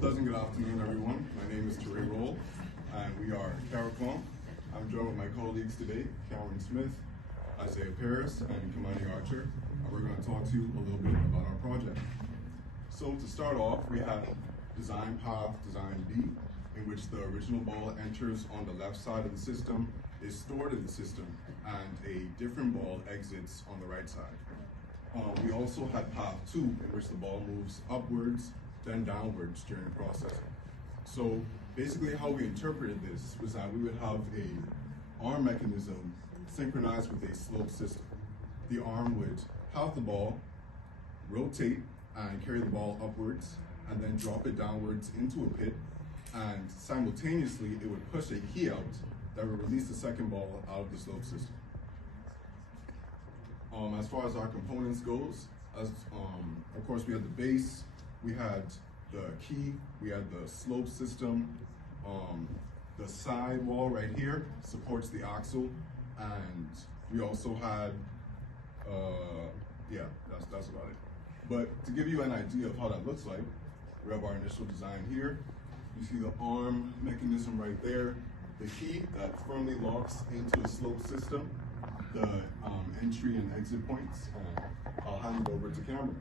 Pleasant good afternoon, everyone. My name is Teray Roll, and we are Caracom. I'm joined with my colleagues today, Cameron Smith, Isaiah Paris, and Kamani Archer, and we're going to talk to you a little bit about our project. So to start off, we have design path, design B, in which the original ball enters on the left side of the system, is stored in the system, and a different ball exits on the right side. We also had path 2, in which the ball moves upwards, then downwards during the process. So basically how we interpreted this was that we would have a arm mechanism synchronized with a slope system. The arm would have the ball, rotate, and carry the ball upwards, and then drop it downwards into a pit, and simultaneously it would push a key out that would release the second ball out of the slope system. As far as our components goes, of course we had the base, we had the key, we had the slope system, the side wall right here supports the axle, and we also had, yeah, that's about it. But to give you an idea of how that looks like, we have our initial design here. You see the arm mechanism right there, the key that firmly locks into the slope system, the entry and exit points. I'll hand it over to Cameron.